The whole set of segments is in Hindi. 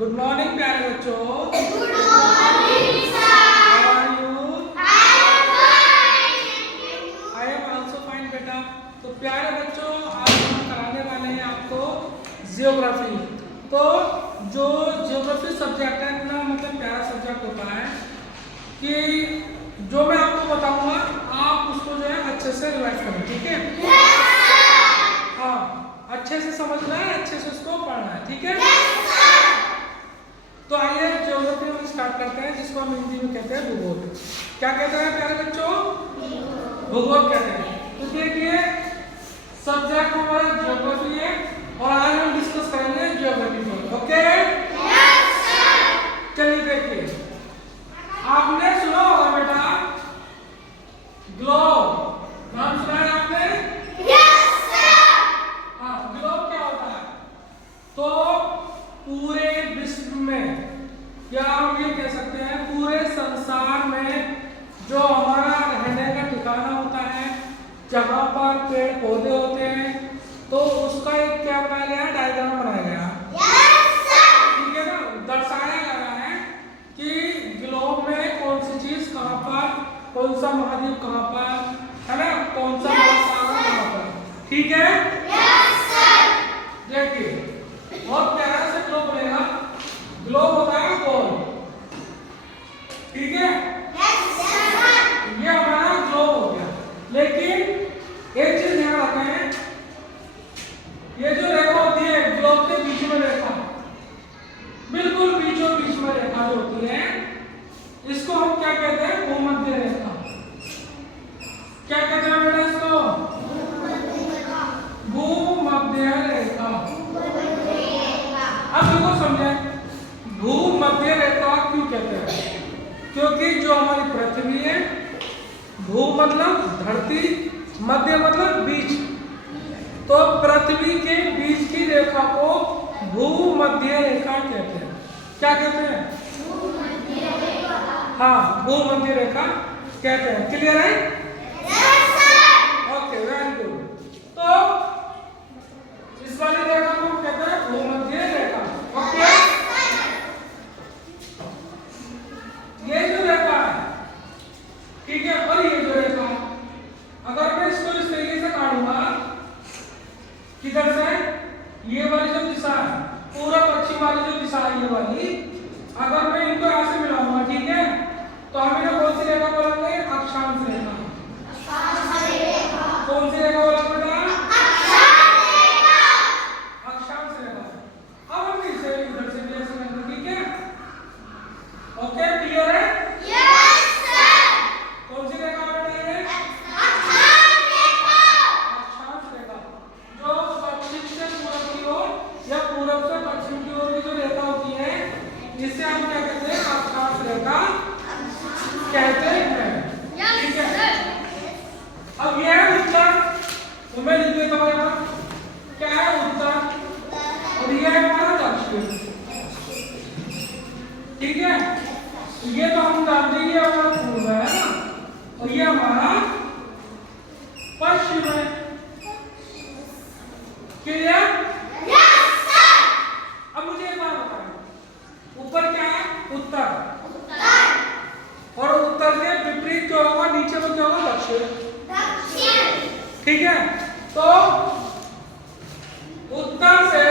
गुड मॉर्निंग प्यारे बच्चों। Good morning sir. How are you? I am also fine बेटा। तो प्यारे बच्चों, आज हम कराने वाले हैं आपको जियोग्राफी। तो जो जियोग्राफी सब्जेक्ट है ना, मतलब प्यारा सब्जेक्ट होता है कि जो मैं आपको बताऊंगा आप उसको जो है अच्छे से रिवाइज करें, ठीक है? हाँ, अच्छे से समझना है, अच्छे से उसको पढ़ना है, ठीक है? तो आइए ज्योग्राफी हम स्टार्ट करते हैं, जिसको हम हिंदी में कहते हैं भूगोल। क्या कहते हैं प्यारे बच्चों? भूगोल कहते हैं। तो देखिए, सब्जेक्ट हमारा ज्योग्राफी है और आज हम डिस्कस करेंगे ज्योग्राफी पर। ओके? Yes sir. चलिए देखिए, आपने सुना होगा बेटा ग्लोब। नाम सुना है आपने? Yes sir. हाँ, ग्लोब क्या होता है? तो पूरे विश्व में, या हम ये कह सकते हैं पूरे संसार में, जो हमारा रहने का ठिकाना होता है, जहाँ पर पेड़ पौधे होते हैं, तो उसका एक क्या बनाया गया, डायग्राम बनाया गया। Yes sir. ठीक है ना? दर्शाया गया है कि ग्लोब में कौन सी चीज कहाँ पर, कौन सा महाद्वीप कहाँ पर, है ना, कौन सा महासागर कहाँ पर। ठीक है? Yes sir. देखिए, बहुत प्यारा सा ग्लोब बनेगा। ग्लोब होता है गोल, ठीक है? Yes sir. ये हमारा ग्लोब हो गया। लेकिन एक चीज ध्यान रखें, ये जो रेखा होती है ग्लोब के बीच में रेखा, बिल्कुल बीचों बीच में रेखा जो होती है, इसको हम क्या कहते हैं? भूमध्य रेखा। क्या कहते हैं बेटा इसको? भूमध्य रेखा। अब देखो समझे, भूमध्य रेखा क्यों कहते हैं? क्योंकि जो हमारी पृथ्वी है, भू मतलब धरती, मध्य मतलब बीच, तो पृथ्वी के बीच की रेखा को भूमध्य रेखा कहते हैं। क्या कहते हैं? हाँ, भूमध्य रेखा कहते हैं। क्लियर है? Yes sir. Okay, very good. तो इस वाली रेखा को हम कहते हैं भूमध्य रेखा। ओके? ये जो रेखा है, ठीक है, और ये जो रेखा, अगर मैं इसको इस तरीके से काटूंगा, किधर से, ये वाली जो दिशा है, पूरा पश्चिम वाली जो दिशा है, ये वाली, अगर मैं इनको ऐसे मिलाऊंगा, ठीक है, तो हम इन्हें कौन सी रेखा बोलेंगे? अक्षांश रेखा। कौन सी रेखा बोलेंगे बेटा? अक्षांश रेखा। अब हम इसे इधर से भी ऐसे करेंगे, ठीक है? ओके, क्लियर है? Yes sir. कौन सी रेखा बेटा ये? अक्षांश रेखा। अक्षांश रेखा, जो पश्चिम से पूरब की ओर या पूरब से पश्चिम की ओर की जो रेखा होती है, इसे हम क्या कहते हैं? अक्षांश रेखा कहते हैं। ठीक है? अब यह है उत्तर, तो मैं लिख देता हूं यहाँ पर, क्या है? उत्तर। और यह है हमारा दक्षिण। ठीक है? ये तो हम जानते हैं, ये हमारा पूर्व है ना, और ये हमारा पश्चिम है। क्लियर? Yes sir. अब मुझे एक बात बताएं, ऊपर क्या है? उत्तर, और उत्तर के विपरीत क्या होगा? नीचे में क्या होगा? दक्षिण। ठीक है? तो उत्तर से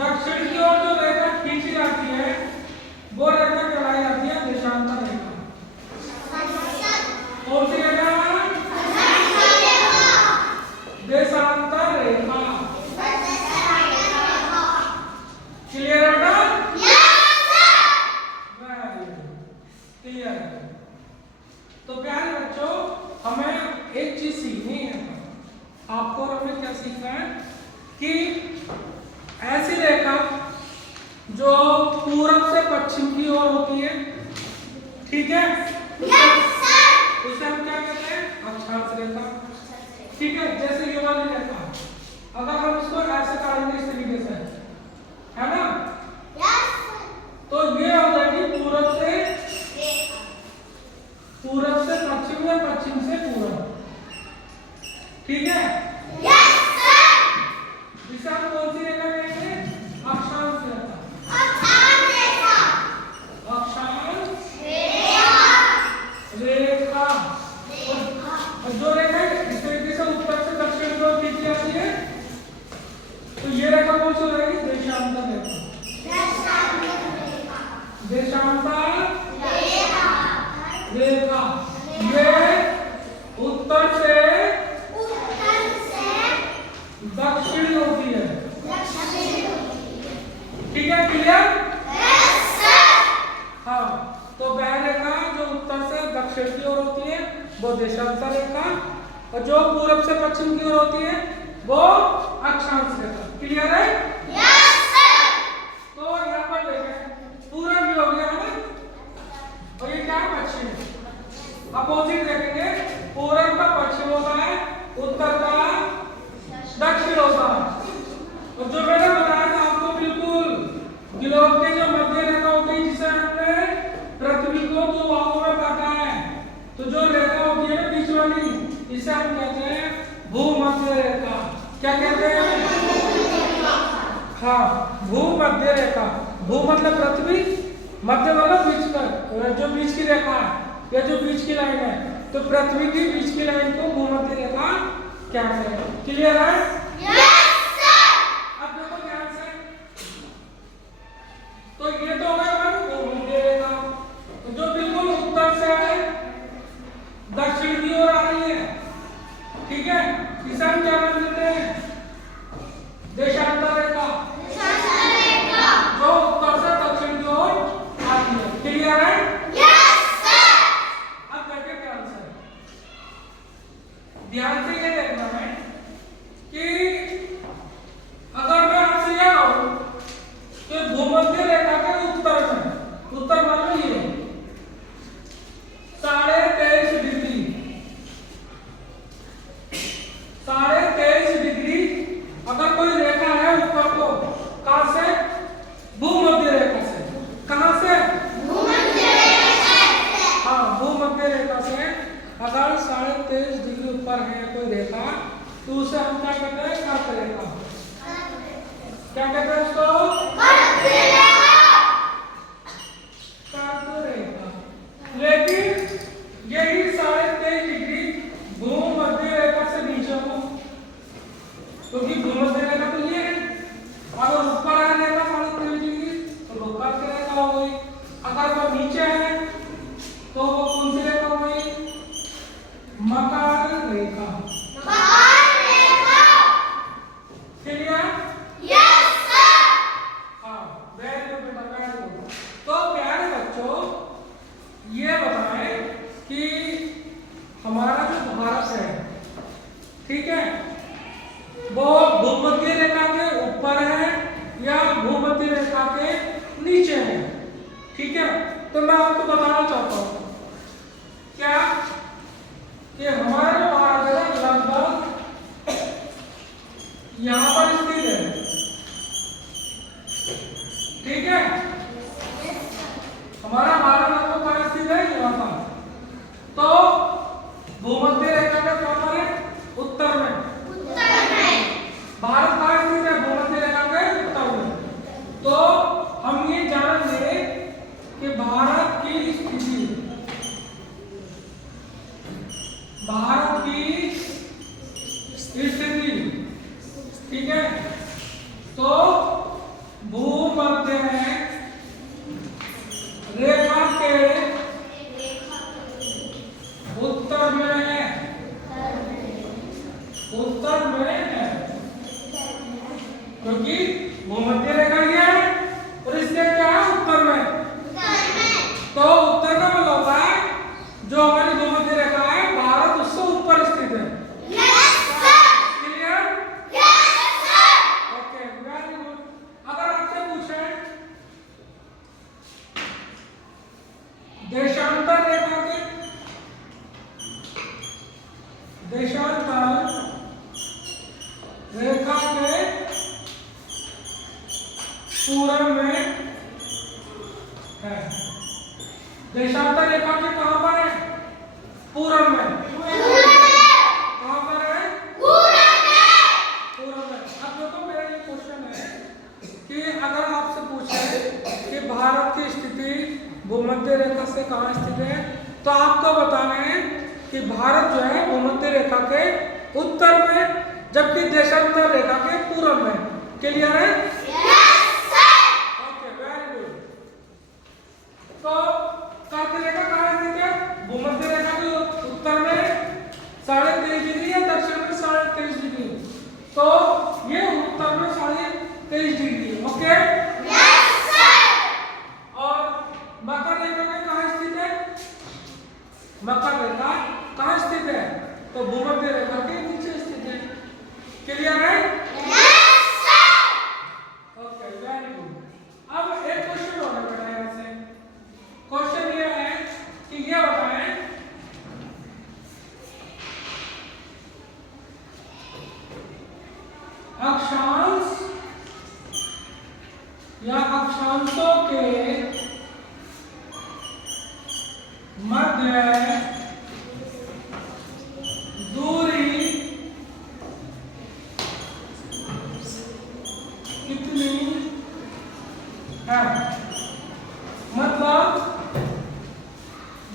दक्षिण की ओर जो रेखा खींची जाती है, वो रेखा कहलाई जाती है देशांतर रेखा। कौन सी रेखा? देशांतर रेखा। क्लियर है बेटा? क्लियर है। तो प्यारे बच्चों, हमें एक चीज सीखनी है आपको, और हमें क्या सीखना है कि ऐसी रेखा जो पूरब से पश्चिम की ओर होती है, ठीक है, उसे हम क्या कहते हैं? अक्षांश रेखा। ठीक है? जैसे ये वाली रेखा, अगर हम इसको ऐसे काटेंगे इस तरीके से, है ना, तो ये हो जाएगी पूरब से पश्चिम या पश्चिम से पूरब। ठीक है? इसे हम कौन सी रेखा कहेंगे? अक्षांश रेखा। देशांतर रेखा ये उत्तर से दक्षिण होती है। ठीक है, क्लियर? हाँ, तो वह रेखा जो उत्तर से दक्षिण की ओर होती है वो देशांतर रेखा, और जो पूरब से पश्चिम की ओर होती है वो अक्षांश रेखा। क्लियर है? तो यहाँ पर देखें, पूरब भी हो गया है और ये क्या है? पश्चिम। अपोजिट देखेंगे, पूरब का पश्चिम होता है, उत्तर का दक्षिण होता है। और जो मैंने बताया था आपको, बिल्कुल ग्लोब के जो मध्य रेखा होती है जिसे हमने पृथ्वी को दो भागों में बांटा है, तो जो रेखा होती है बीच वाली, इसे हम कहते हैं भूमध्य रेखा। क्या कहते हैं? हाँ, भूमध्य रेखा। भू मतलब पृथ्वी, मध्य मतलब बीच का, जो बीच की रेखा है या जो बीच की लाइन है, तो पृथ्वी की बीच की लाइन को भूमध्य रेखा कहते हैं। क्लियर है? अब देखो ध्यान से, तो ये तो हो गया हमारी भूमध्य रेखा, तो जो बिल्कुल उत्तर से दक्षिण की ओर आ रही है। ठीक है, इसे हम क्या नाम देते हैं? देशांतर रेखा, जो उत्तर से दक्षिण की ओर आती है। क्लियर है? अब देखिए ध्यान से ये देखना है कि अगर मैं आपसे यह कहूं कि भूमध्य रेखा के उत्तर में, उत्तर मान लो ये 23.5 डिग्री, 23.5 डिग्री अगर कोई रेखा है ऊपर को, कहां से? भूमध्य रेखा से। कहां से? हाँ, भूमध्य रेखा से अगर 23.5 डिग्री ऊपर है कोई रेखा, तो उसे हम क्या कहते हैं? कर्क रेखा। क्या कहते हैं उसको? कर्क रेखा। लेकिन यही 23.5 डिग्री भूमध्य रेखा से नीचे हो, क्योंकि भूमध्य रेखा तो ये है। अगर ऊपर है रेखा 23.5 डिग्री तो वो कर्क रेखा हो गई, अगर वो नीचे है तो वो कौन सी रेखा हो गई? मकर रेखा। क्लियर? हाँ, वेरी गुड बेटा, वेरी गुड। तो प्यारे बच्चों, ये बताएं कि हमारा जो भारत है, ठीक है, वो भूमध्य रेखा के ऊपर है या भूमध्य रेखा के नीचे है? ठीक है, तो मैं आपको बताना चाहता हूं क्या कि हमारा जो भारत है लगभग यहां पर स्थित है। ठीक है, हमारा भारत लगभग कहां स्थित है? यहां पर। तो भूमध्य रेखा का कहां पर है? उत्तर में। भारत कहां स्थित है? भूमध्य रेखा के उत्तर में। तो हम ये जानेंगे कि भारत की स्थिति, भारत की स्थिति, ठीक है, तो भूमध्य में रेखा के उत्तर में है, उत्तर में है, क्योंकि भूमध्य रेखा ये है और इसके क्या है? उत्तर में। तो उत्तर का मतलब होता है जो हमारी भूमध्य रेखा है, भारत उससे ऊपर स्थित है। क्लियर? Okay, very good. अगर आपसे पूछे देशांतर रेखा के, देशांतर रेखा के पूरब में है, देशांतर रेखा के कहां पर है? पूरब में। कहां पर है? पूरब में। अब देखो मेरा ये क्वेश्चन है कि अगर आपसे पूछे कि भारत की स्थिति भूमध्य रेखा से कहां स्थित है, तो आपको बताना है कि भारत जो है भूमध्य रेखा के उत्तर में, जबकि देशांतर रेखा के पूरब में। क्लियर है? Okay, very good. अक्षांशों के मध्य दूरी कितनी है? मतलब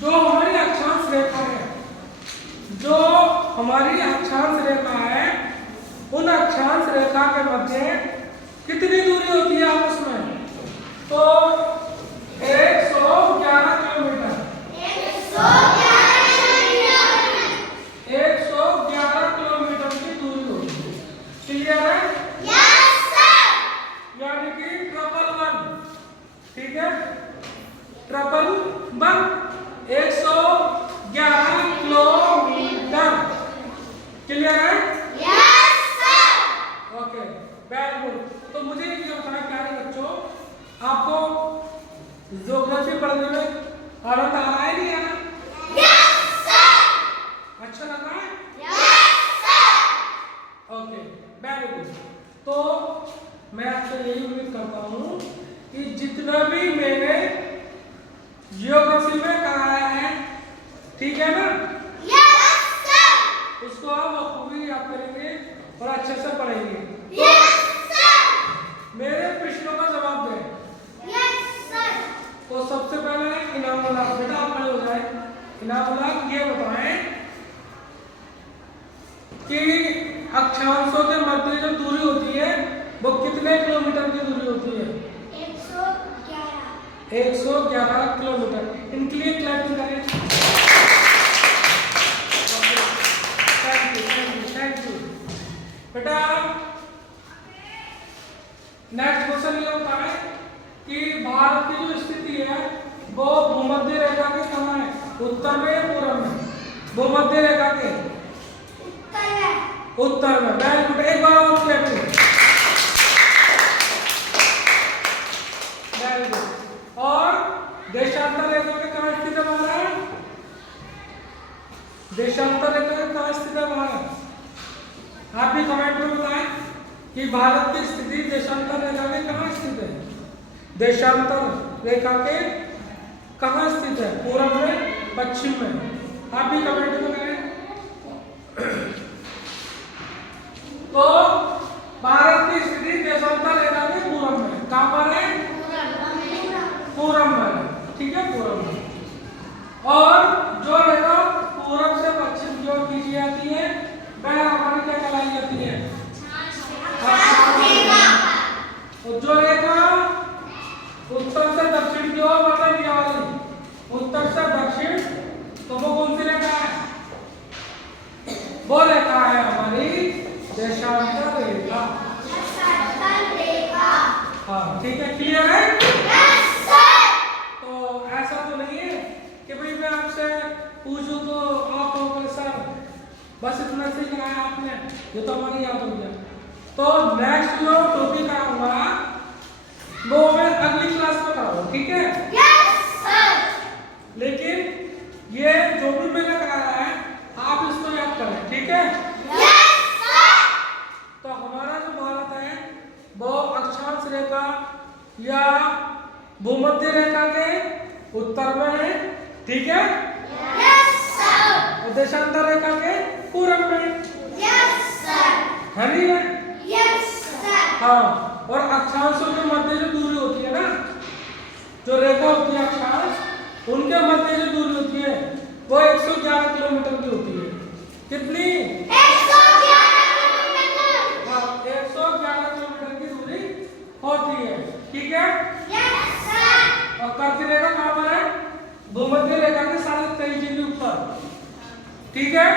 जो हमारी अक्षांश रेखा है, जो हमारी अक्षांश रेखा है, उन अक्षांश रेखा के मध्य कितनी दूरी होती है आपस में? तो 111 किलोमीटर। 111 किलोमीटर की दूरी होती है। क्लियर है? Yes sir. यानी कि 111, ठीक है, 111 111 किलोमीटर। क्लियर है? Yes sir. Okay, very good. तो मुझे ये बताना प्यारे बच्चों, आपको ज्योग्राफी पढ़ने में आनंद आ रहा है नहीं आ रहा? Yes sir. अच्छा लग रहा है? Yes sir. Okay, very good. तो मैं आपसे यही उम्मीद करता हूँ कि जितना भी मैंने जियोग्राफी में कराया है, ठीक है ना, यस सर। उसको आप बखूबी याद करेंगे और अच्छे से पढ़ेंगे। Yes sir. मेरे प्रश्नों का जवाब दें। Yes sir. तो सबसे पहले इनाम वाला बेटा आप खड़े हो जाए। इनाम वाला ये बताएं कि अक्षांशों के मध्य जो दूरी होती है वो कितने किलोमीटर की दूरी होती है? 111। 111 किलोमीटर। इनके लिए क्लैपिंग करें। Thank you, thank you, thank you. बेटा नेक्स्ट क्वेश्चन ये होता है कि भारत की जो स्थिति है वो भूमध्य रेखा के कहाँ है? उत्तर में या पूर्व में? भूमध्य रेखा के उत्तर है। उत्तर में। Very good. एक बार और क्लैपिंग। Very good. और देशांतर रेखा के कहाँ स्थित है भारत? देशांतर रेखा के कहाँ स्थित है भारत? आप भी कमेंट में बताएं कि भारत की स्थिति देशांतर रेखा के कहाँ स्थित है? देशांतर रेखा के कहाँ स्थित है? पूर्व में, पश्चिम में? आप भी कमेंट में करें। तो भारत की स्थिति देशांतर रेखा के पूर्व में। कहाँ पर है? पूर्व में। ठीक है, पूर्व में। और जो रेखा पूर्व से पश्चिम की ओर खींची जाती है वह हमारी क्या कहलाई जाती है? और जो रेखा उत्तर से दक्षिण की ओर बढ़ने वाली, उत्तर से दक्षिण, तो वो कौन सी रेखा है? वो रेखा है हमारी देशांतर रेखा। हाँ, ठीक है, क्लियर है? Yes sir. तो ऐसा तो नहीं है कि भाई मैं आपसे पूछूं तो आप कहोगे सर बस इतना से ही कराया आपने, ये तो हमारी याद हो गया। तो नेक्स्ट जो टॉपिक आऊंगा वो मैं अगली क्लास में कराऊंगा, ठीक है? Yes sir. लेकिन ये जो भी मैंने कराया है आप इसको याद करें, ठीक है? Yes sir. तो हमारा जो भारत है वो अक्षांश रेखा या भूमध्य रेखा के उत्तर में है, ठीक है? Yes sir. और देशांतर रेखा के पूरब में यस सर। है, नहीं है? Yes sir. हाँ। और अक्षांशों के मध्य जो दूरी होती है ना, जो रेखा होती है अक्षांश, उनके मध्य जो दूरी होती है वो 111 किलोमीटर की होती है। कितनी? 111 किलोमीटर। हाँ, 111 किलोमीटर की दूरी होती है, ठीक है? Yes sir. और कर्क रेखा कहाँ पर है? भूमध्य रेखा के 23.5 डिग्री ऊपर, ठीक है?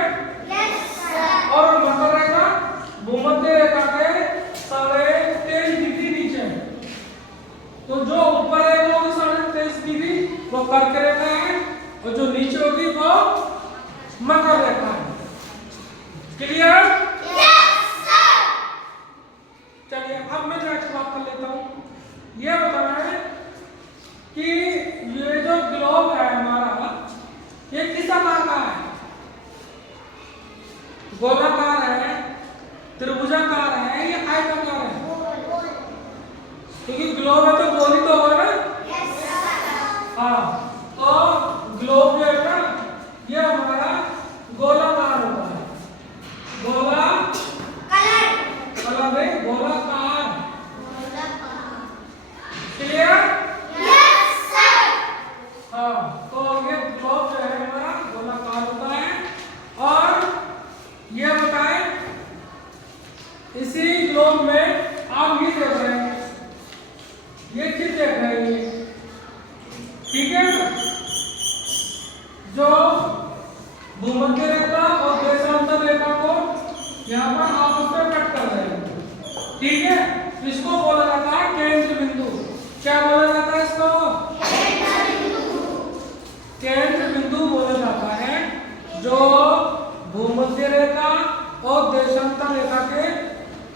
Yes sir. और मकर रेखा भूमध्य रेखा के 23.5 डिग्री नीचे है। तो जो ऊपर है वो 23.5 डिग्री वो कर्क रेखा है, और जो नीचे होगी वो मकर रेखा है। क्लियर? Yes sir. चलिए अब मैं नेक्स्ट बात कर लेता हूँ। ये बताना है कि ये जो ग्लोब है हमारा, ये किस आकार का है? गोलाकार है, त्रिभुजाकार है या आयताकार है? क्योंकि ग्लोब है तो गोल ये चित्र देख रहे हैं ये, ठीक है। जो भूमध्य रेखा और देशांतर रेखा को यहाँ पर आपस में कट कर रहे हैं, ठीक है। इसको बोला जाता है केंद्र बिंदु। क्या बोला जाता है इसको? केंद्र बिंदु बोला जाता है। जो भूमध्य रेखा और देशांतर रेखा के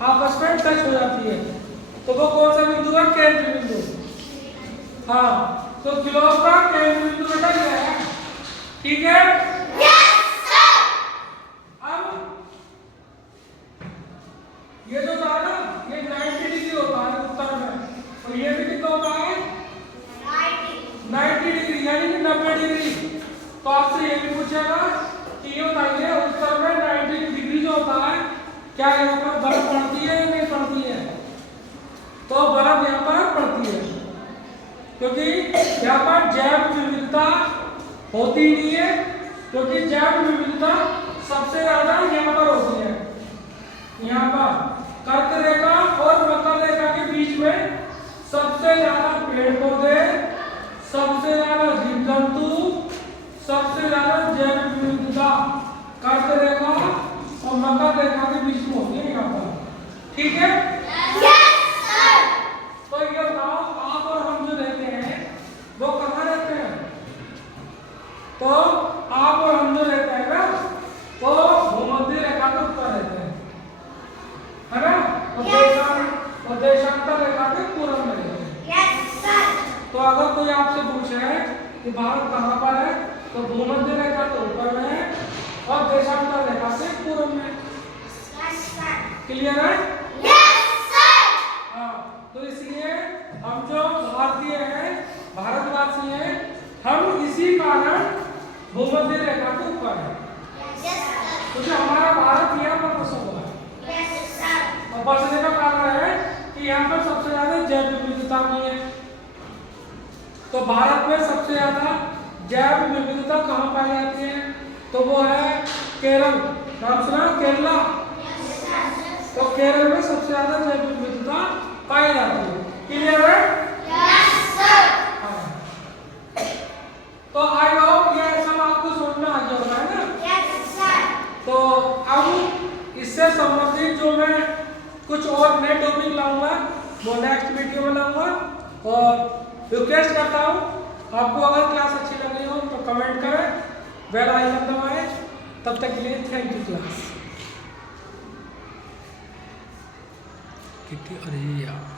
आपस में टच हो जाती है, तो वो कौन सा बिंदु है? केंद्र बिंदु। हाँ, तो ग्लोब का केंद्र बिंदु बेटा ये है, ठीक है। अब ये जो था ना, ये 90 डिग्री होता है उत्तर में, और ये भी कितना होता है? 90 डिग्री, यानी कि 90 डिग्री। तो आपसे ये भी पूछेगा कि ये बताइए उत्तर में 90 डिग्री जो होता है, क्या यहाँ पर बर्फ पड़ती है या नहीं पड़ती है? तो बर्फ यहाँ पर पड़ती है, क्योंकि यहाँ पर जैव विविधता होती नहीं है, क्योंकि जैव विविधता सबसे ज्यादा यहाँ पर होती है। यहाँ पर कर्क रेखा और मकर रेखा के बीच में सबसे ज्यादा पेड़ पौधे, सबसे ज्यादा जीव जंतु, सबसे ज्यादा जैव विविधता कर्क रेखा और मकर रेखा के बीच में होती है यहाँ पर, ठीक है। तो ये बताओ, आप और हम जो रहते हैं वो कहाँ रहते हैं? तो आप और हम जो रहते हैं ना, वो भूमध्य रेखा के ऊपर रहते हैं, है ना। और देशांतर रेखा के पूर्व में रहते हैं। तो अगर कोई आपसे पूछे कि भारत कहाँ पर है, तो भूमध्य रेखा के ऊपर में है और देशांतर रेखा से पूर्व में। क्लियर है? हाँ, तो इसलिए हम जो भारतीय हैं, भारतवासी हैं, हम इसी कारण भूमध्य रेखा के ऊपर है, क्योंकि हमारा भारत यहाँ पर बसा हुआ है। और बसने का कारण है कि यहाँ पर सबसे ज्यादा जैव विविधता भी है। तो भारत में सबसे ज्यादा जैव विविधता कहाँ पाई जाती है? तो वो है केरल। नाम सुना? केरला। तो केरल में सबसे ज्यादा जैव विविधता पाई जाती है। क्लियर है? हाँ। तो आई होप ये सब आपको समझ में आ गया होगा, है ना? तो अब इससे संबंधित जो मैं कुछ और नए टॉपिक लाऊंगा वो नेक्स्ट वीडियो में लाऊंगा। और रिक्वेस्ट करता हूँ, आपको अगर क्लास अच्छी लगी हो तो कमेंट करें, बेल आइकन दबाएं। तब तक के लिए थैंक यू क्लास। अरे यार।